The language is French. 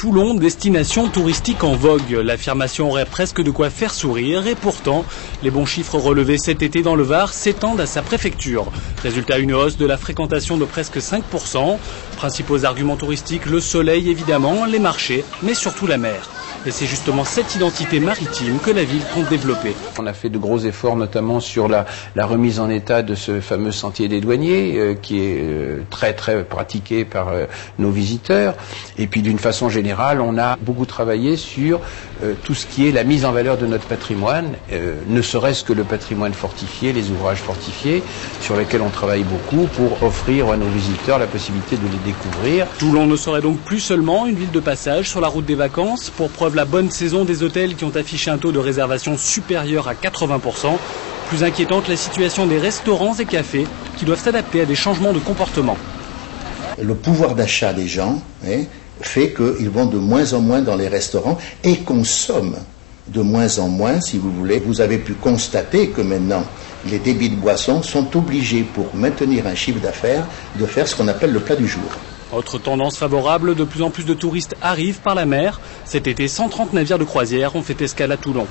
Toulon, destination touristique en vogue. L'affirmation aurait presque de quoi faire sourire et pourtant, les bons chiffres relevés cet été dans le Var s'étendent à sa préfecture. Résultat, une hausse de la fréquentation de presque 5%. Principaux arguments touristiques, le soleil évidemment, les marchés, mais surtout la mer. Et c'est justement cette identité maritime que la ville compte développer. On a fait de gros efforts notamment sur la remise en état de ce fameux sentier des douaniers qui est très pratiqué par nos visiteurs. Et puis d'une façon générale, on a beaucoup travaillé sur tout ce qui est la mise en valeur de notre patrimoine, ne serait-ce que le patrimoine fortifié, les ouvrages fortifiés, sur lesquels on travaille beaucoup pour offrir à nos visiteurs la possibilité de les découvrir. Toulon ne serait donc plus seulement une ville de passage sur la route des vacances, pour preuve la bonne saison des hôtels qui ont affiché un taux de réservation supérieur à 80%. Plus inquiétante, la situation des restaurants et cafés qui doivent s'adapter à des changements de comportement. Le pouvoir d'achat des gens fait qu'ils vont de moins en moins dans les restaurants et consomment de moins en moins, si vous voulez. Vous avez pu constater que maintenant, les débits de boissons sont obligés, pour maintenir un chiffre d'affaires, de faire ce qu'on appelle le plat du jour. Autre tendance favorable, de plus en plus de touristes arrivent par la mer. Cet été, 130 navires de croisière ont fait escale à Toulon.